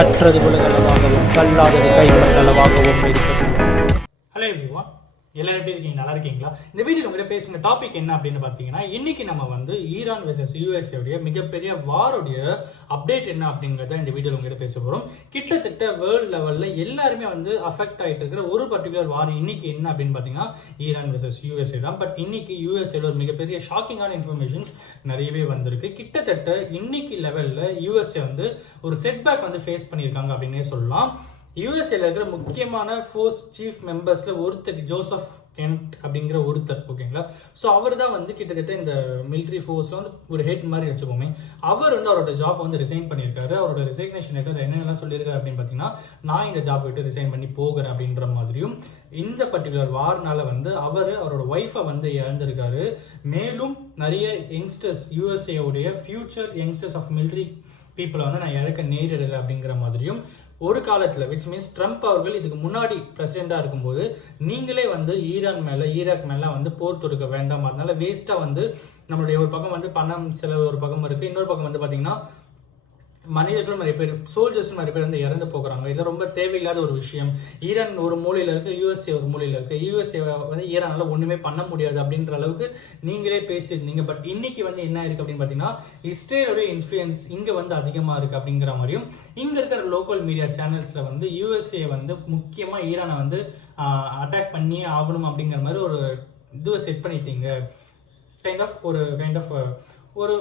கற்றது உலகளவாகவும் கல்லாதது கைமட்டளவாகவும் இருக்கிறது. Hello everyone, எல்லாரும் எப்படி இருக்கீங்க? நல்லா இருக்கீங்களா? இந்த வீடியோ உங்கள்கிட்ட பேசுகிற டாபிக் என்ன அப்படின்னு பார்த்தீங்கன்னா, இன்னைக்கு நம்ம வந்து ஈரான் வெர்சஸ் யூஎஸ்ஏடைய மிகப்பெரிய வாரோடைய அப்டேட் என்ன அப்படிங்கிறத இந்த வீடியோ உங்கள்கிட்ட பேச போகிறோம். கிட்டத்தட்ட வேர்ல்டு லெவலில் எல்லாருமே வந்து அஃபெக்ட் ஆகிட்டு இருக்கிற ஒரு பர்டிகுலர் வார் இன்னைக்கு என்ன அப்படின்னு பார்த்தீங்கன்னா ஈரான் வெர்சஸ் யூஎஸ்ஏ தான். பட் இன்னைக்கு யூஎஸ்ஏல ஒரு மிகப்பெரிய ஷாக்கிங்கான இன்ஃபர்மேஷன்ஸ் நிறையவே வந்திருக்கு. கிட்டத்தட்ட இன்னைக்கு லெவலில் யூஎஸ்ஏ வந்து ஒரு செட்பேக் வந்து ஃபேஸ் பண்ணியிருக்காங்க அப்படின்னே சொல்லலாம். யூஎஸ்ஏல இருக்கிற முக்கியமான ஃபோர்ஸ் சீஃப் மெம்பர்ஸில் ஒருத்தர் ஜோசப் கென்ட் அப்படிங்கிற ஒருத்தர், ஓகேங்களா. ஸோ அவர் தான் வந்து கிட்டத்தட்ட இந்த மிலிட்ரி ஃபோர்ஸில் வந்து ஒரு ஹெட் மாதிரி வச்சுக்கோமே. அவர் வந்து அவரோட ஜாப் வந்து ரிசைன் பண்ணியிருக்காரு. அவரோட ரிசைக்னேஷன் லெட்டர் என்னென்னலாம் சொல்லியிருக்காரு அப்படின்னு பார்த்தீங்கன்னா, நான் இந்த ஜாப் விட்டு ரிசைன் பண்ணி போகிறேன் அப்படின்ற மாதிரியும், இந்த பர்டிகுலர் வார்னால வந்து அவரோட ஒய்ஃபை வந்து இழந்திருக்காரு. மேலும் நிறைய யங்ஸ்டர்ஸ், யூஎஸ்ஏவுடைய ஃபியூச்சர் யங்ஸ்டர்ஸ் ஆஃப் மிலிட்ரி பீப்புளை வந்து நான் இழக்க நேரிடலை அப்படிங்கிற மாதிரியும், ஒரு காலத்தில் விச் மீன்ஸ் ட்ரம்ப் அவர்கள் இதுக்கு முன்னாடி பிரசிடெண்டாக இருக்கும்போது நீங்களே வந்து ஈரான் மேலே ஈராக் மேலே வந்து போர் தொடுக்க வேண்டாம், அதனால வேஸ்ட்டாக வந்து நம்மளுடைய ஒரு பக்கம் வந்து பணம் செலவு ஒரு பக்கம் இருக்குது, இன்னொரு பக்கம் வந்து பார்த்தீங்கன்னா மனிதர்களும் நிறைய பேர், சோல்ஜர்ஸும் நிறைய பேர் வந்து இறந்து போகிறாங்க. இது ரொம்ப தேவையில்லாத ஒரு விஷயம். ஈரான் ஒரு மூலையில் இருக்குது, யூஎஸ்ஏ ஒரு மூலையில் இருக்குது. யூஎஸ்ஏ வந்து ஈரானால் ஒன்றுமே பண்ண முடியாது அப்படின்ற அளவுக்கு நீங்களே பேசியிருந்தீங்க. பட் இன்னைக்கு வந்து என்ன இருக்குது அப்படின்னு பார்த்தீங்கன்னா, இஸ்ரேலோட இன்ஃப்ளூயன்ஸ் இங்கே வந்து அதிகமாக இருக்குது அப்படிங்கிற மாதிரியும், இங்கே இருக்கிற லோக்கல் மீடியா சேனல்ஸில் வந்து யூஎஸ்ஏ வந்து முக்கியமாக ஈரானை வந்து அட்டாக் பண்ணியே ஆகணும் அப்படிங்கிற மாதிரி ஒரு இதுவை செட் பண்ணிட்டீங்க. கைண்ட் ஆஃப் ஒரு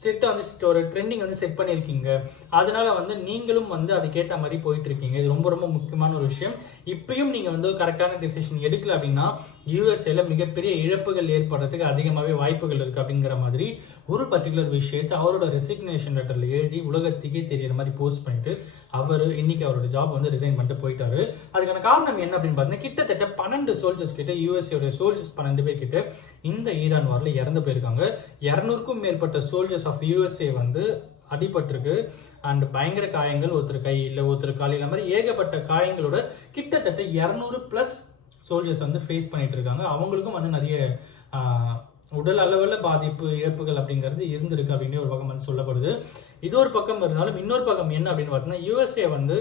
செட்டை வந்து ஒரு ட்ரெண்டிங் வந்து செட் பண்ணியிருக்கீங்க. அதனால வந்து நீங்களும் வந்து அதுக்கேற்ற மாதிரி போயிட்டு இருக்கீங்க. இது ரொம்ப ரொம்ப முக்கியமான ஒரு விஷயம். இப்பயும் நீங்கள் வந்து கரெக்டான டிசிஷன் எடுக்கல அப்படின்னா யூஎஸ்ஏல மிகப்பெரிய இழப்புகள் ஏற்படுறதுக்கு அதிகமாகவே வாய்ப்புகள் இருக்குது அப்படிங்கிற மாதிரி ஒரு பர்டிகுலர் விஷயத்தை அவரோட ரெசிக்னேஷன் லெட்டரில் எழுதி உலகத்துக்கே தெரிகிற மாதிரி போஸ்ட் பண்ணிட்டு அவர் இன்னைக்கு அவரோட ஜாப் வந்து ரிசைன் பண்ணிட்டு போயிட்டாரு. அதுக்கான காரணம் என்ன அப்படின்னு பார்த்தீங்கன்னா, கிட்டத்தட்ட 12 சோல்ஜர்ஸ் கிட்ட, யூஎஸ்ஏ சோல்ஜர்ஸ் 12 பேர் கிட்ட இந்த ஈரான் வாரில் இறந்து போயிருக்காங்க. 200க்கும் மேற்பட்ட சோல்ஜர்ஸ் ஆஃப் யூஎஸ்ஏ வந்து அடிபட்டிருக்கு. அண்ட் பயங்கர காயங்கள், ஒருத்தர் கையில் ஒருத்தர் காலையில் மாதிரி ஏகப்பட்ட காயங்களோட கிட்டத்தட்ட 200+ சோல்ஜர்ஸ் வந்து ஃபேஸ் பண்ணிட்டு இருக்காங்க. அவங்களுக்கும் வந்து நிறைய உடல் அளவில் பாதிப்பு, இழப்புகள் அப்படிங்கிறது இருந்திருக்கு அப்படின்னு ஒரு பக்கம் வந்து சொல்லப்படுது. இது ஒரு பக்கம் இருந்தாலும் இன்னொரு பக்கம் என்ன அப்படின்னு பார்த்தீங்கன்னா, யூஎஸ்ஏ வந்து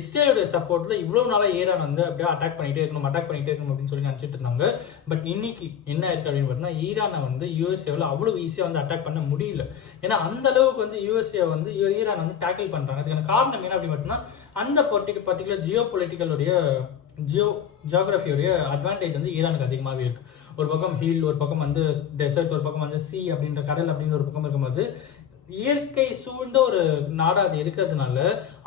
இஸ்ரேலுடைய சப்போர்ட்டில் இவ்வளோ நாளாக ஈரான் வந்து அப்படியே அட்டாக் பண்ணிகிட்டே இருக்கணும் அப்படின்னு சொல்லி நினச்சிட்டு இருந்தாங்க. பட் இன்னைக்கு என்ன இருக்குது அப்படின்னு பார்த்தீங்கன்னா, ஈரானை வந்து யூஎஸ்ஏவில் அவ்வளோ ஈஸியாக வந்து அட்டாக் பண்ண முடியல. ஏன்னா அந்த அளவுக்கு வந்து யூஎஸ்ஏ வந்து ஈரான் வந்து டேக்கிள் பண்ணுறாங்க. அதுக்கான காரணம் என்ன அப்படின்னு பார்த்தீங்கன்னா, அந்த பர்டிகுலர் ஜியோகிராஃபியோடைய அட்வான்டேஜ் வந்து ஈரானுக்கு அதிகமாகவே இருக்குது. ஒரு பக்கம் ஹில், ஒரு பக்கம் வந்து டெசர்ட், ஒரு பக்கம் வந்து சி அப்படின்ற கடல் அப்படின்னு ஒரு பக்கம் இருக்கும்போது இயற்கை சூழ்ந்த ஒரு நாடாக அது இருக்கிறதுனால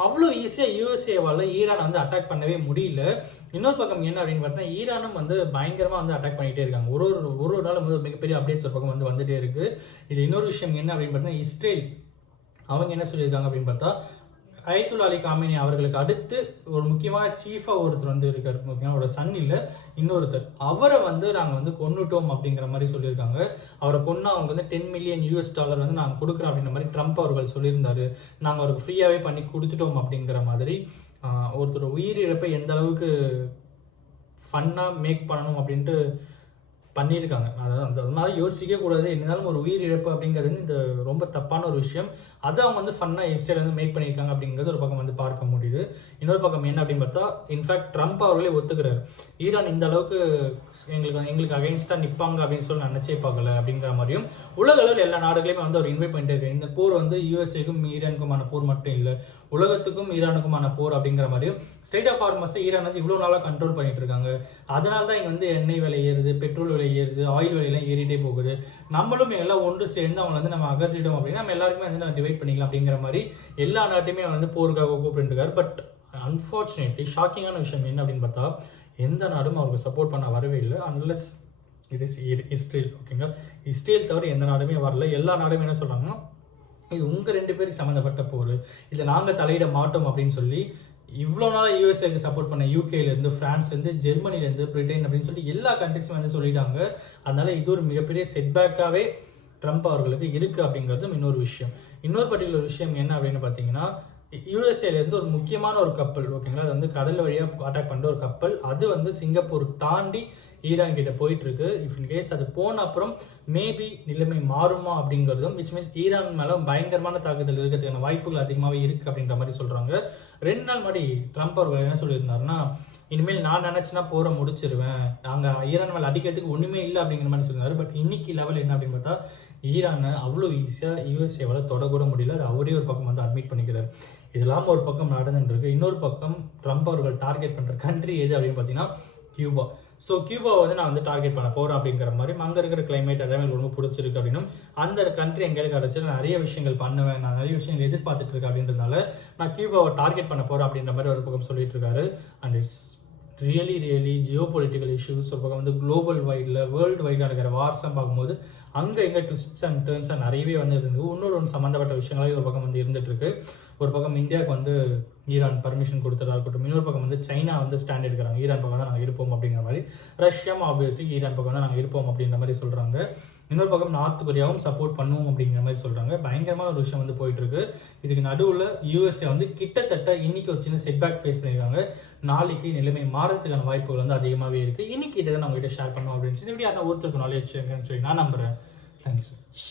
அவ்வளோ ஈஸியாக யூஎஸ்ஏவால் ஈரானை வந்து அட்டாக் பண்ணவே முடியல. இன்னொரு பக்கம் என்ன அப்படின்னு பார்த்தீங்கன்னா, ஈரானும் வந்து பயங்கரமாக வந்து அட்டாக் பண்ணிகிட்டே இருக்காங்க. ஒரு நாள் வந்து மிகப்பெரிய அப்டேட்ஸ் ஒரு பக்கம் வந்து வந்துகிட்டே இருக்குது. இது இன்னொரு விஷயம் என்ன அப்படின்னு பார்த்தீங்கன்னா, இஸ்ரேல் அவங்க என்ன சொல்லியிருக்காங்க அப்படின்னு பார்த்தா, அயத்துல்லா அலி காமினி அவர்களுக்கு அடுத்து ஒரு முக்கியமான சீஃபாக ஒருத்தர் வந்து இருக்கார், ஓகேங்களா. அவரோட சன் இல்லை, இன்னொருத்தர். அவரை வந்து நாங்கள் வந்து கொன்னுட்டோம் அப்படிங்கிற மாதிரி சொல்லியிருக்காங்க. அவரை கொன்னா அவங்க வந்து $10 மில்லியன் வந்து நாங்கள் கொடுக்குறோம் அப்படின்ற மாதிரி ட்ரம்ப் அவர்கள் சொல்லியிருந்தாரு. நாங்கள் அவருக்கு ஃப்ரீயாகவே பண்ணி கொடுத்துட்டோம் அப்படிங்கிற மாதிரி ஒருத்தர் உயிரிழப்பை எந்த அளவுக்கு ஃபன்னாக மேக் பண்ணணும் அப்படின்ட்டு பண்ணியிருக்காங்க. அதனால யோசிக்க கூடாது. இருந்தாலும் ஒரு உயிரிழப்பு அப்படிங்கிறது இந்த ரொம்ப தப்பான ஒரு விஷயம். அதை அவங்க வந்து ஃபன்னாக இன்ஸ்டால வந்து மேக் பண்ணியிருக்காங்க அப்படிங்கிறது ஒரு பக்கம் வந்து பார்க்க முடியுது. இன்னொரு பக்கம் என்ன அப்படின்னு பார்த்தா, இன்ஃபேக்ட் ட்ரம்ப் அவர்களே ஒத்துக்கிறார், ஈரான் இந்த அளவுக்கு எங்களுக்கு அகைன்ஸ்டாக நிற்பாங்க அப்படின்னு சொல்லி நினச்சே பார்க்கல அப்படிங்கிற மாதிரியும். உலக அளவில் எல்லா நாடுகளையுமே வந்து அவர் இன்வைட் பண்ணிட்டு இருக்காரு. இந்த போர் வந்து யூஎஸ்ஏக்கும் ஈரானுக்குமான போர் மட்டும் இல்லை, உலகத்துக்கும் ஈரானுக்குமான போர் அப்படிங்கிற மாதிரியும். ஸ்டேட் ஆஃப் ஹார்மஸை ஈரான் வந்து இவ்வளோ நாளாக கண்ட்ரோல் பண்ணிட்டு இருக்காங்க. அதனால தான் இங்கே வந்து எண்ணெய் விலை ஏறுது, பெட்ரோல் விலை ஏறுது, ஆயில் விலையெல்லாம் ஏறிட்டே போகுது. நம்மளும் எல்லாம் ஒன்று சேர்ந்து அவங்க வந்து நம்ம அகற்றிட்டோம் அப்படின்னா நம்ம எல்லாருக்குமே வந்து நம்ம டிவைட் பண்ணிக்கலாம் அப்படிங்கிற மாதிரி எல்லா நாட்டுமே வந்து போருக்காக கூப்பிட்டுருக்காரு. பட் அன்ஃபார்ச்சுனேட்லி ஷாக்கிங்கான விஷயம் என்ன அப்படின்னு பார்த்தா, எந்த நாடும் அவருக்கு சப்போர்ட் பண்ண வரவே இல்லை. அன்லெஸ் இட் இஸ் இஸ்ரேல், ஓகேங்களா. இஸ்ரேல் தவிர எந்த நாடுமே வரல. எல்லா நாடுமே என்ன சொல்கிறாங்கன்னா, இது உங்கள் 2 பேருக்கு சம்மந்தப்பட்ட போர், இதில் நாங்கள் தலையிட மாட்டோம் அப்படின்னு சொல்லி இவ்வளோ நாள் யூஎஸ்ஏக்கு சப்போர்ட் பண்ண யூகேலேருந்து, ஃப்ரான்ஸ்லேருந்து, ஜெர்மனிலேருந்து, பிரிட்டன் அப்படின்னு சொல்லி எல்லா கண்ட்ரிஸும் வந்து சொல்லிட்டாங்க. அதனால இது ஒரு மிகப்பெரிய செட்பேக்காகவே ட்ரம்ப் அவர்களுக்கு இருக்குது அப்படிங்கிறதும் இன்னொரு விஷயம். இன்னொரு பர்டிகுலர் விஷயம் என்ன அப்படின்னு பார்த்தீங்கன்னா, யூஎஸ்ஏலேருந்து ஒரு முக்கியமான ஒரு கப்பல், ஓகேங்களா, அது வந்து கடல் வழியாக அட்டாக் பண்ணுற ஒரு கப்பல், அது வந்து சிங்கப்பூர் தாண்டி ஈரான் கிட்ட போயிட்டு இருக்கு. இஃப் இன் கேஸ் அது போன அப்புறம் மேபி நிலைமை மாறுமா அப்படிங்கிறதும் விச் மீன்ஸ் ஈரான் மேலே பயங்கரமான தாக்குதல் இருக்கிறதுக்கான வாய்ப்புகள் அதிகமாகவே இருக்கு அப்படின்ற மாதிரி சொல்றாங்க. 2 நாள் முன்னாடி ட்ரம்ப் அவர் என்ன சொல்லியிருந்தாருன்னா, இனிமேல் நான் நினைச்சுன்னா போற முடிச்சிருவேன், நாங்க ஈரான் மேலே அடிக்கிறதுக்கு ஒண்ணுமே இல்லை அப்படிங்கிற மாதிரி சொல்லியிருந்தாரு. பட் இன்னைக்கு லெவல் என்ன அப்படின்னு பார்த்தா, ஈரானை அவ்வளோ ஈஸியாக யூஎஸ்ஏவால் தொடக்கூட முடியல. அது அவரே ஒரு பக்கம் வந்து அட்மிட் பண்ணிக்கிறார். இதெல்லாம் ஒரு பக்கம் நடந்துருக்கு. இன்னொரு பக்கம் ட்ரம்ப் அவர்கள் டார்கெட் பண்ணுற கண்ட்ரி எது அப்படின்னு பார்த்தீங்கன்னா கியூபா. ஸோ கியூபாவை வந்து நான் வந்து டார்கெட் பண்ண போகிறேன் அப்படிங்கிற மாதிரி, அங்கே இருக்கிற கிளைமேட் எல்லாமே எனக்கு ரொம்ப பிடிச்சிருக்கு அப்படின்னும், அந்த கண்ட்ரி எங்கேயாவது கிடச்சி நான் நிறைய விஷயங்கள் பண்ணுவேன், நான் நிறைய விஷயங்கள் எதிர்பார்த்துட்டு இருக்கேன் அப்படின்றதுனால நான் கியூபாவை டார்கெட் பண்ண போகிறேன் அப்படின்ற மாதிரி ஒரு பக்கம் சொல்லிட்டு இருக்காரு. And it's really Jio political issues ஒரு பக்கம் வந்து குளோபல் வைடில் வேர்ல்டு வைடில் இருக்கிற வார்ஸாக பார்க்கும்போது அங்கே எங்கே ட்விஸ்ட்ஸ் அண்ட் டேர்ன்ஸாக நிறையவே வந்து இருந்தது. இன்னொரு சம்மந்தப்பட்ட விஷயங்களாக ஒரு பக்கம் வந்து இருந்துட்டு இருக்கு. ஒரு பக்கம் இந்தியாவுக்கு வந்து ஈரான் பர்மிஷன் கொடுத்ததா இருக்கட்டும், இன்னொரு பக்கம் வந்து சைனா வந்து ஸ்டாண்ட் எடுக்கிறாங்க, ஈரான் பக்கம் தான் நாங்கள் இருப்போம் அப்படிங்கிற மாதிரி. ரஷ்யாவும் ஆப்வியஸ்லி ஈரான் பக்கம் தான் நாங்கள் இருப்போம் அப்படின்ற மாதிரி சொல்கிறாங்க. இன்னொரு பக்கம் நார்த் கொரியாவும் சப்போர்ட் பண்ணுவோம் அப்படிங்கிற மாதிரி சொல்கிறாங்க. பயங்கரமான ஒரு விஷயம் வந்து போயிட்டு இருக்கு. இதுக்கு நடுவில் யூஎஸ்ஏ வந்து கிட்டத்தட்ட இன்னைக்கு ஒரு சின்ன செட்பேக் ஃபேஸ் பண்ணியிருக்காங்க. நாளைக்கு நிலைமை மாறதுக்கான வாய்ப்புகள் வந்து அதிகமாகவே இருக்குது. இன்னைக்கு இதை நான் உங்ககிட்ட ஷேர் பண்ணுவோம் அப்படின்னு சொல்லி இப்படி யாரும் ஒருத்தருக்கு நாலேஜ் சொல்லி நான் நம்புகிறேன். Thank you so much.